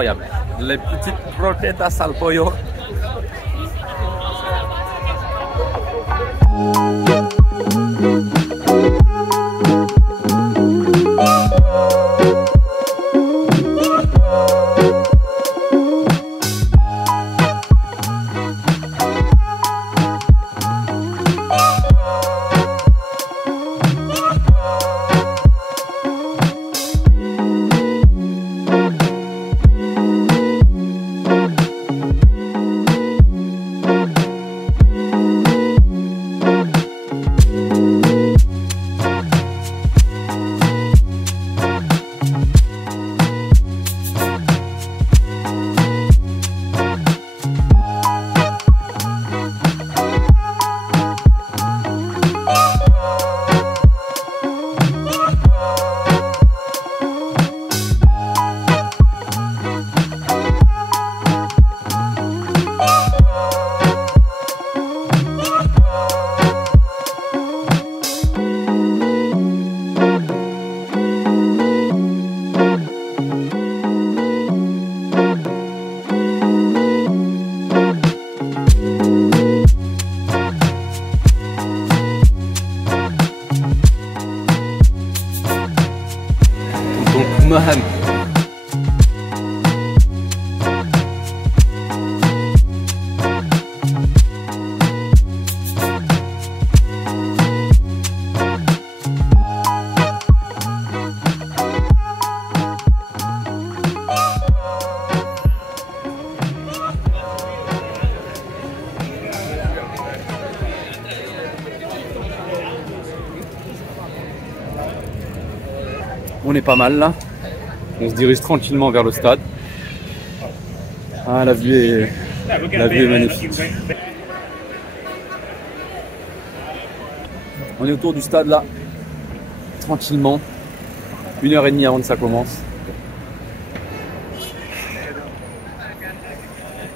incroyable. Les petites croquetas al pollo. Mahan. On est pas mal là. On se dirige tranquillement vers le stade. Ah, la vue est magnifique. On est autour du stade là, tranquillement. 1h30 avant que ça commence.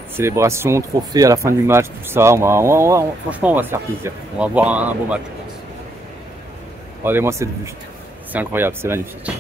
Célébration, trophée à la fin du match, tout ça. Franchement, on va se faire plaisir. On va voir un beau match, je pense. Regardez-moi cette vue. C'est incroyable, c'est magnifique.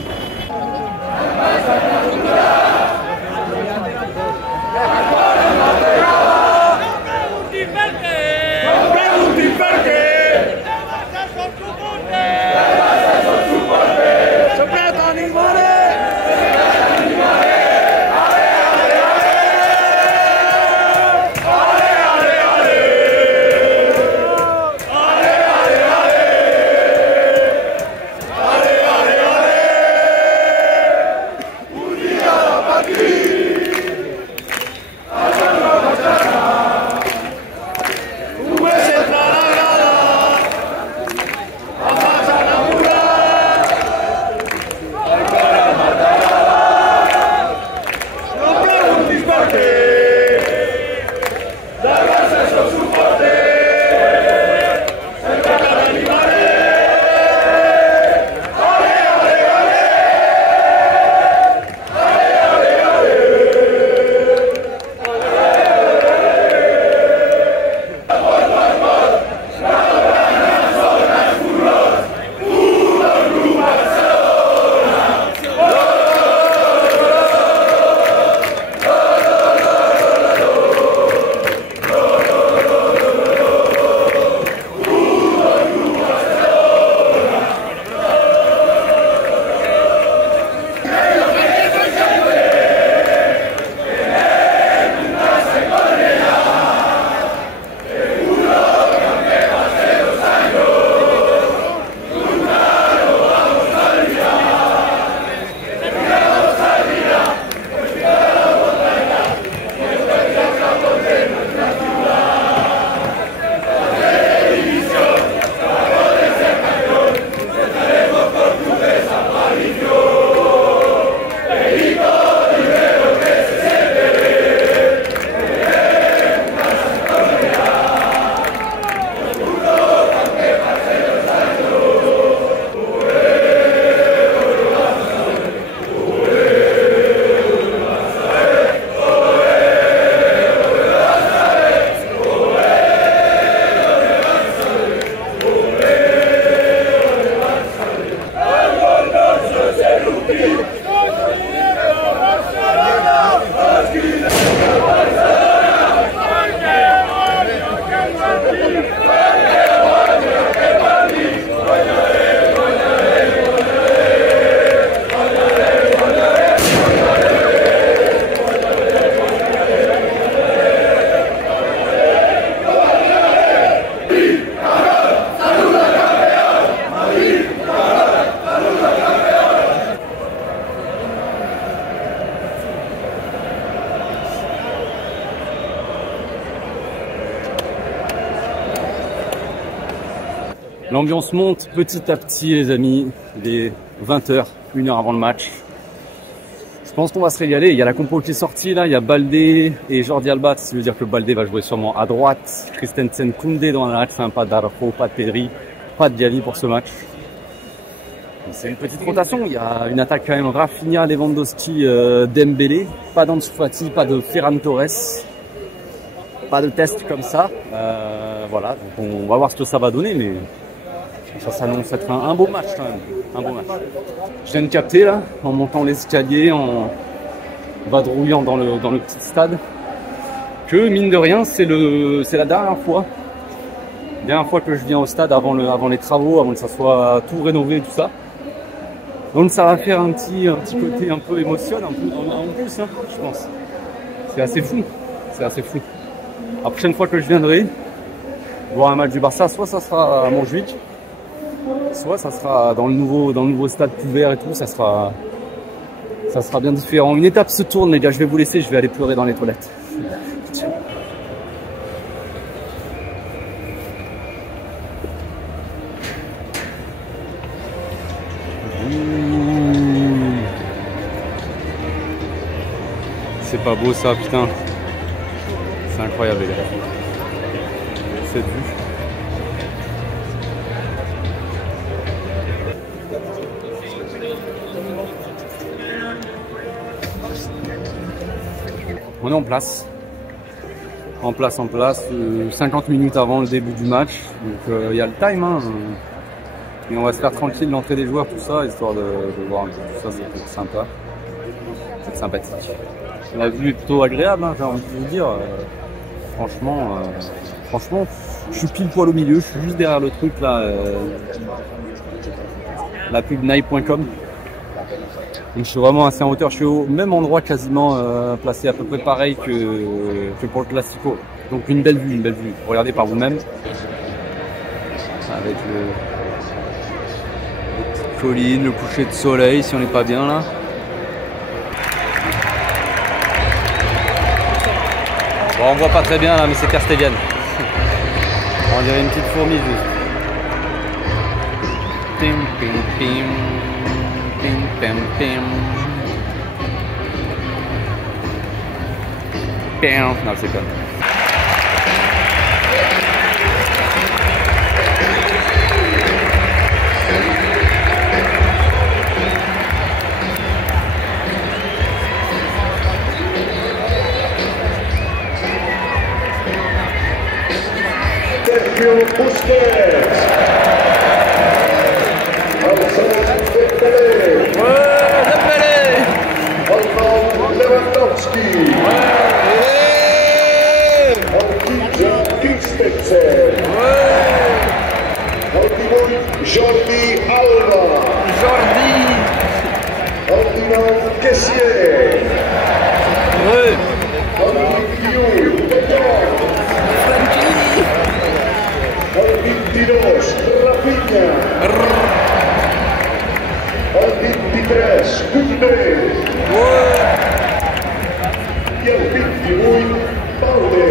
L'ambiance monte petit à petit, les amis. Il est 20h, 1h avant le match. Je pense qu'on va se régaler. Il y a la compo qui est sortie là. Il y a Baldé et Jordi Alba. Ça veut dire que Baldé va jouer sûrement à droite. Christensen, Koundé dans la match. Enfin, pas d'Araujo, pas de Pedri, pas de Dialli pour ce match. C'est une petite rotation. Il y a une attaque quand même. Rafinha, Lewandowski, Dembélé. Pas d'Ansu Fati, pas de Ferran Torres. Pas de test comme ça. Voilà. Donc on va voir ce que ça va donner, mais ça s'annonce être un beau match quand même. Un beau match. Je viens de capter là, en montant l'escalier, en vadrouillant dans le petit stade, que mine de rien, c'est la dernière fois que je viens au stade avant les travaux, avant que ça soit tout rénové et tout ça. Donc ça va faire un petit côté un peu émotionnel, en plus, hein, je pense. C'est assez fou. C'est assez fou. La prochaine fois que je viendrai voir un match du Barça, soit ça sera à Montjuic, soit ça sera dans le nouveau stade couvert et tout, ça sera bien différent. Une étape se tourne, les gars, je vais vous laisser, je vais aller pleurer dans les toilettes. C'est pas beau ça, putain. C'est incroyable, les gars. Cette vue. On est en place. En place. 50 minutes avant le début du match. Donc il y a le time. Hein. Et on va se faire tranquille l'entrée des joueurs, tout ça, histoire de voir un peu tout ça. C'est sympa. C'est sympathique. La vue est plutôt agréable, hein, j'ai envie de vous dire. Franchement, je suis pile poil au milieu. Je suis juste derrière le truc là. La pub Nike.com. Donc je suis vraiment assez en hauteur, je suis au même endroit quasiment, placé à peu près pareil que pour le Classico. Donc une belle vue. Regardez par vous-même. Avec les petites collines, le coucher de soleil si on n'est pas bien là. Bon, on voit pas très bien là, mais c'est Ter Stegen. On dirait une petite fourmi juste. Pim, pim, pim. Pim, pim, pim. Pim. Non, c'est pas. Sergio Busquets. Lewandowski. Christensen. Jordi Alba. Ordinal Kessier. El 22, Rafinha. El 23, Koundé. I el 28, Baldé.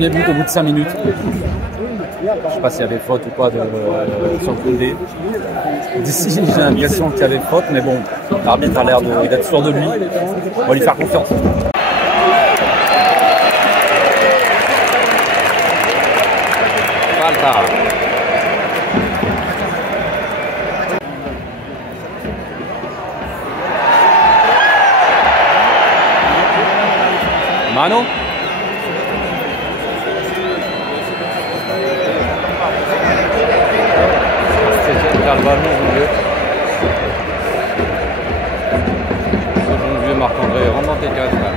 Premier but au bout de 5 minutes. Je sais pas s'il y avait faute ou pas sur le Koundé. D'ici, j'ai l'impression qu'il y avait faute, mais bon, l'arbitre a l'air d'être sûr de lui. On va lui faire confiance. Falta. Mano. Le ballon au milieu. Ce bon vieux Marc-André, rentre dans tes cases là.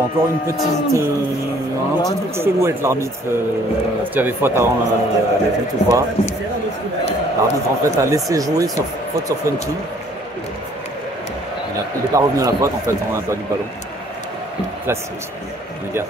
Encore une petite, un petit truc chelou avec l'arbitre, parce qu'il y avait faute avant les buts ou pas. L'arbitre en fait a laissé jouer sur faute sur Funky. Il n'est pas revenu à la faute en fait, on n'a pas du ballon. Classique, les gars.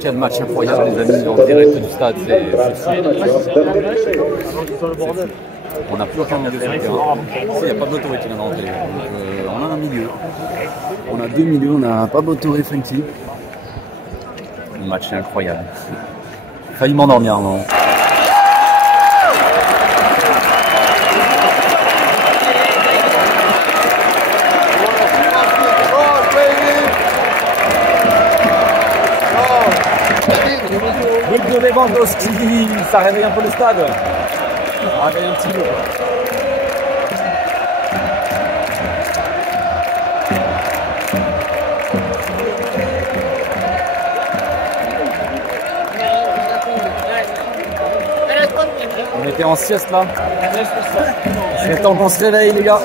Quel match incroyable les amis, en direct du stade, on n'a plus aucun milieu sur le terrain. Il n'y a pas d'autorité qui vient d'entrer. On a un milieu. On a deux milieux, on a pas d'autorité Funky. Le match est incroyable. J'ai failli m'endormir, non? But de Lewandowski, ça réveille un peu le stade. Ça réveille un petit peu. On était en sieste là. C'est temps qu'on se réveille les gars.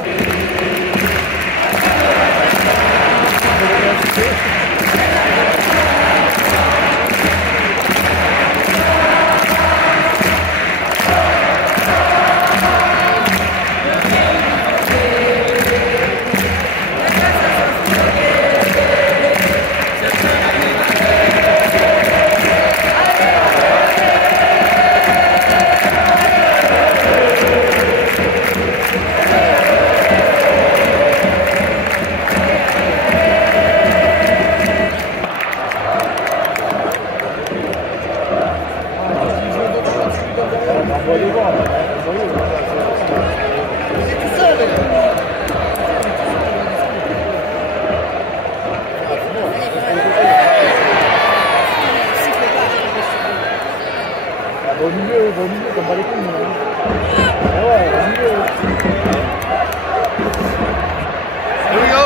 Au milieu, comme pas les couilles. Ah ouais, au milieu. Here we go.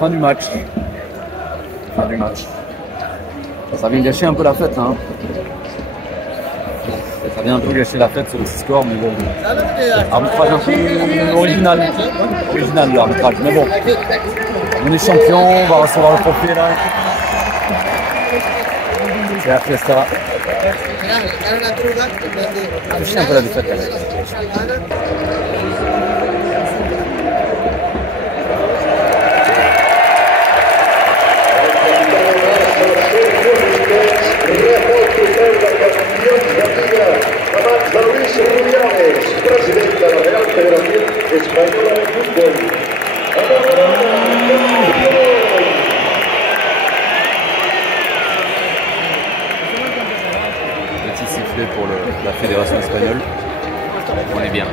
Fin du match. Fin du match. Ça vient gâcher un peu la fête, hein. Ça vient un peu gâcher la fête sur le score, mais bon. Arbitrage un peu original. Original l'arbitrage, mais bon. On est champion, on va recevoir le trophée là. C'est la fiesta. Gâcher un peu la défaite quand même. Luis Rubiales, presidente de la Real Federación Española de Fútbol. Petit sifflet pour la fédération espagnole. On est bien.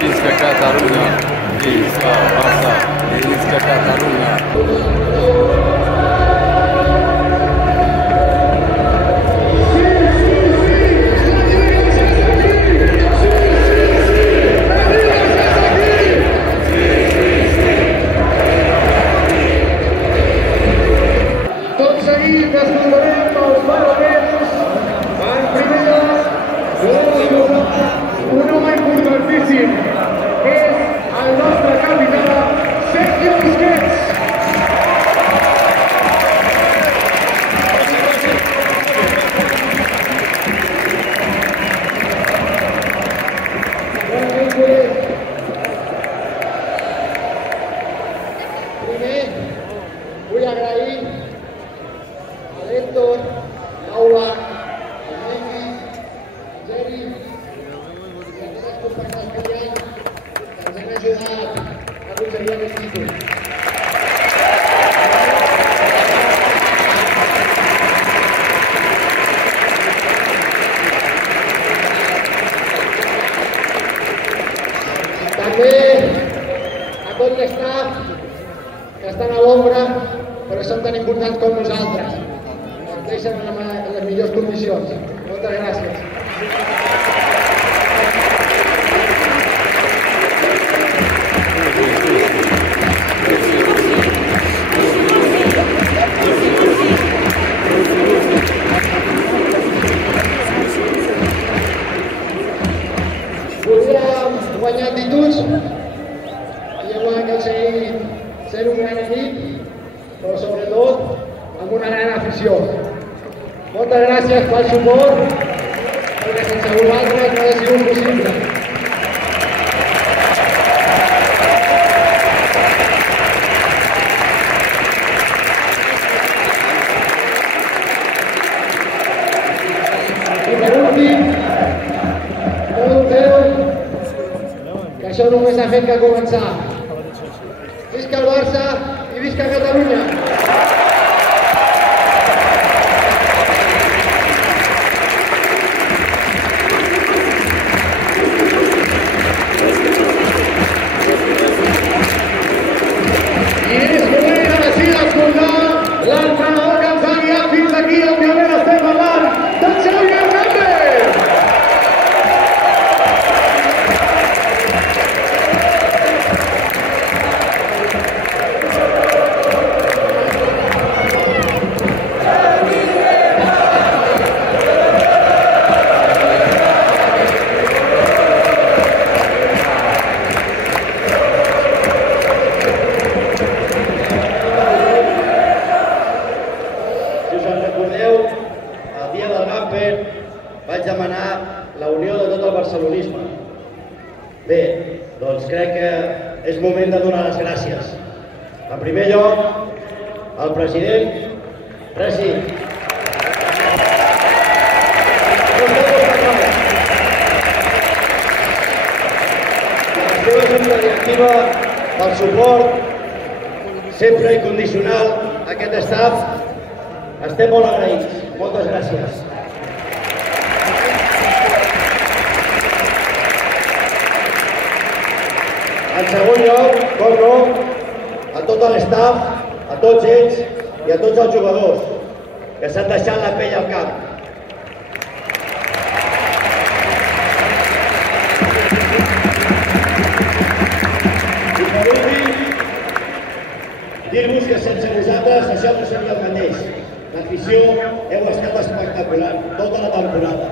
Visca Catalunya, Visca Barça, Visca Catalunya. Tot seguit descobrirem els paraments. En primer lloc, un home importantíssim. És el nostre capità, Sergio Busquets. Primer, vull agrair a l'Héctor, l'Aula, el Mengi, el Geri, i a tots els companys que hi ha que ens han ajudat a aconseguir aquest títol. aquest staff que estan a l'ombra però són tan importants com nosaltres. Ens deixen en les millors condicions. Moltes gràcies. Volíem guanyar actituds i hem aconseguit ser un gran equip, però sobretot amb una gran afició. Moltes gràcies pel suport, perquè sense vosaltres no hauria sigut possible. I per últim, no dubteu que això només ha fet que començar. Visca el Barça i visca Catalunya! I és moment ara sí d'escoltar l'entrenador que ens ha guiat fins aquí. Òbviament estem parlant de Xavi Hernández! Vaig demanar la unió de tot el barcelonisme. Bé, doncs crec que és moment de donar les gràcies. En primer lloc, al president, Presi. A la seva junta directiva, pel suport sempre incondicional a aquest staff, estem molt agraïts. Moltes gràcies. En segon lloc, com no, a tot l'estaf, a tots ells i a tots els jugadors que s'han deixat la pell al camp. I per últim, dir-vos que sense vosaltres això no seria el mateix. L'afició heu estat espectacular tota la temporada.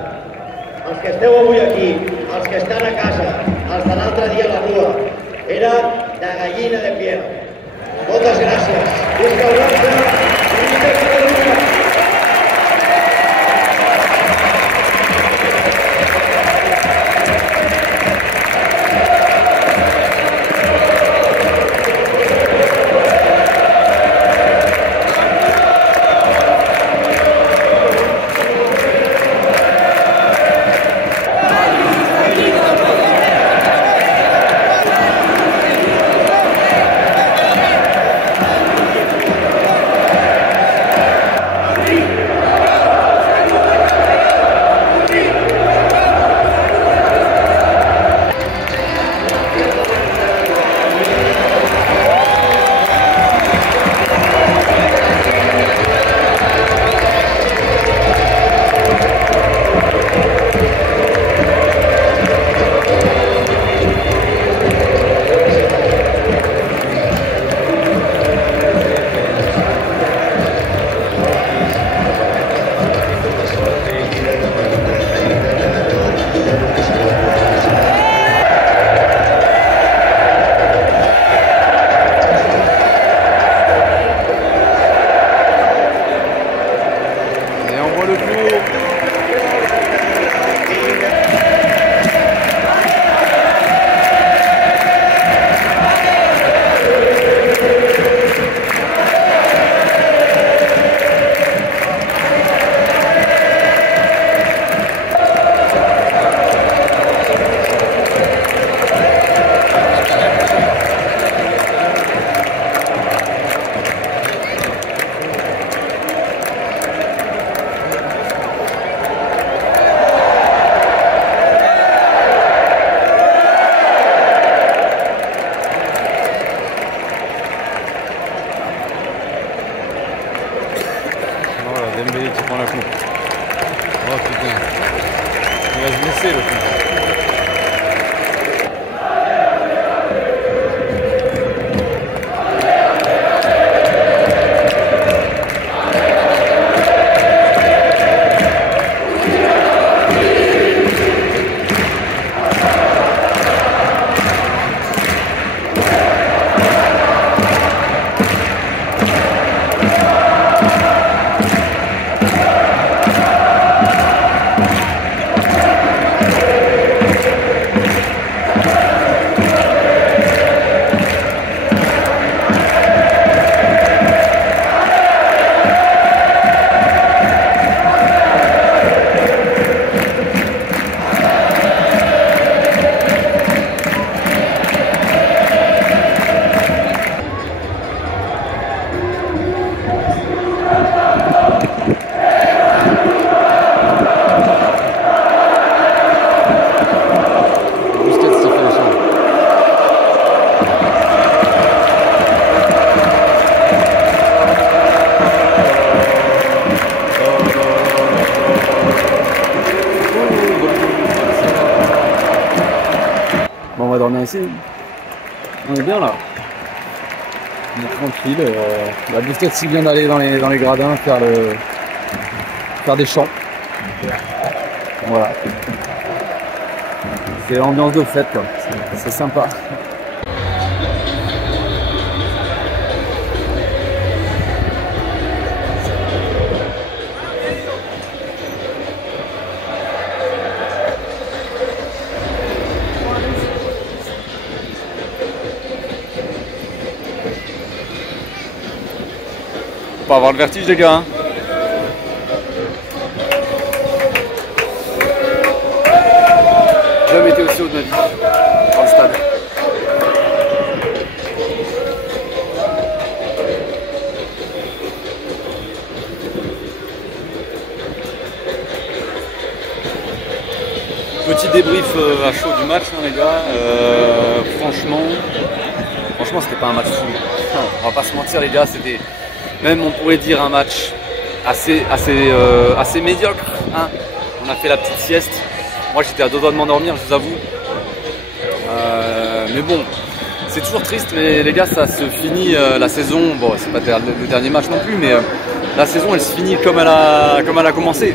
Els que esteu avui aquí, els que estan a casa, els de l'altre dia a la rua, era de gallina de piel. Moltes gràcies. Visca el Barça i visca Catalunya! Il va se blesser le coup. Bon, on va dormir ici. On est bien là. On est tranquille. La Busquets vient d'aller dans les gradins faire des chants. Voilà. C'est l'ambiance de fête quoi. C'est sympa. Pas avoir le vertige les gars hein. Jamais été aussi haut de ma vie dans le stade. Petit débrief à chaud du match hein, les gars. Franchement c'était pas un match fou. On va pas se mentir les gars, c'était même on pourrait dire un match assez médiocre. Hein. On a fait la petite sieste. Moi j'étais à deux doigts de m'endormir, je vous avoue. Mais bon, c'est toujours triste, mais les gars, ça se finit la saison. Bon, c'est pas le dernier match non plus, mais la saison elle se finit comme elle a commencé.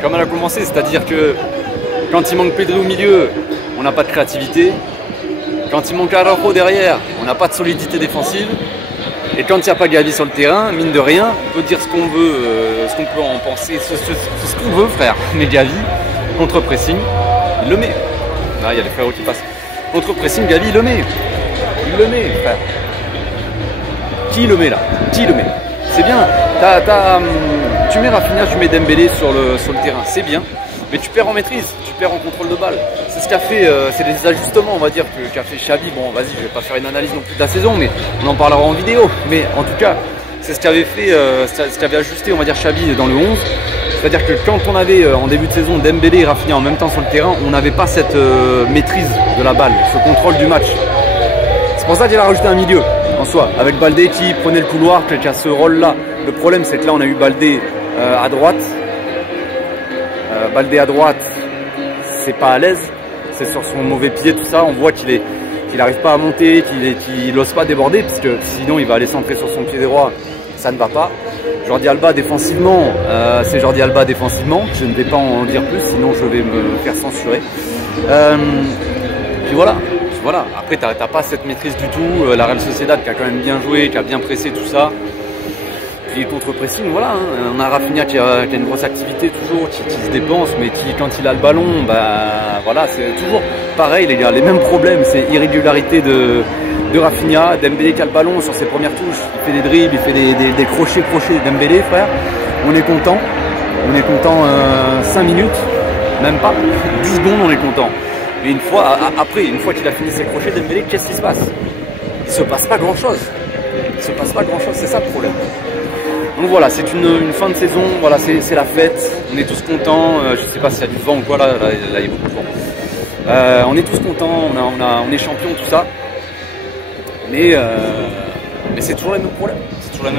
Comme elle a commencé, c'est-à-dire que quand il manque Pedri au milieu, on n'a pas de créativité. Quand il manque Araujo derrière, on n'a pas de solidité défensive. Et quand il n'y a pas Gavi sur le terrain, mine de rien, on peut dire ce qu'on veut, ce qu'on peut en penser, ce qu'on veut, frère. Mais Gavi, contre-pressing, il le met. Là, il y a les frérots qui passent. Contre-pressing, Gavi, il le met. Il le met, frère. Qui le met là? Qui le met? C'est bien. Tu mets Rafinha, tu mets Dembélé sur le terrain, c'est bien. Mais tu perds en maîtrise, tu perds en contrôle de balle. C'est ce qu'a fait, c'est des ajustements, on va dire, qu'a fait Xavi. Bon, vas-y, je vais pas faire une analyse non plus de la saison, mais on en parlera en vidéo. Mais en tout cas, c'est ce qu'avait fait, ce qu'avait ajusté, on va dire, Xavi dans le 11. C'est-à-dire que quand on avait en début de saison Dembélé et Rafinha en même temps sur le terrain, on n'avait pas cette maîtrise de la balle, ce contrôle du match. C'est pour ça qu'il a rajouté un milieu en soi, avec Baldé qui prenait le couloir, qui a ce rôle-là. Le problème, c'est que là, on a eu Baldé à droite. Baldé à droite, c'est pas à l'aise, c'est sur son mauvais pied, tout ça. On voit qu'il n'arrive pas à monter, qu'il n'ose pas déborder, parce que sinon il va aller centrer sur son pied droit, ça ne va pas. Jordi Alba défensivement, c'est Jordi Alba défensivement, je ne vais pas en dire plus, sinon je vais me faire censurer. Puis voilà. Après t'as pas cette maîtrise du tout, la Real Sociedad qui a quand même bien joué, qui a bien pressé tout ça. Puis contre-pressing, voilà, hein. On a Rafinha qui a une grosse activité toujours, qui se dépense, mais qui quand il a le ballon, bah voilà, c'est toujours pareil les gars, les mêmes problèmes, c'est irrégularité de Rafinha, Dembélé qui a le ballon sur ses premières touches, il fait des dribbles, il fait des crochets, Dembélé frère, on est content 5 minutes, même pas, 10 secondes on est content. Mais une fois qu'il a fini ses crochets, Dembélé, qu'est-ce qui se passe? Il se passe pas grand chose, c'est ça le problème. Donc voilà, c'est une fin de saison, voilà, c'est la fête, on est tous contents, je sais pas s'il y a du vent ou quoi, là il y a beaucoup de vent. On est tous contents, on est champions, tout ça, mais c'est toujours les mêmes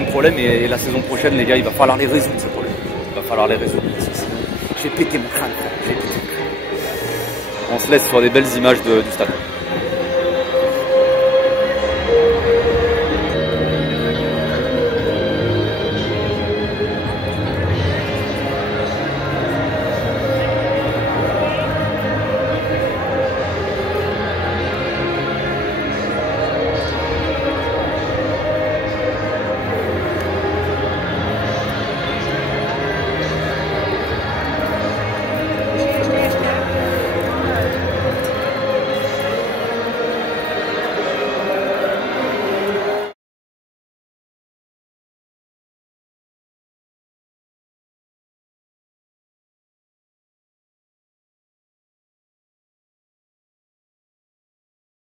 problèmes, et la saison prochaine les gars, il va falloir les résoudre ces problèmes, je J'ai pété mon crâne, frère. J'ai pété mon crâne. On se laisse sur des belles images du stade.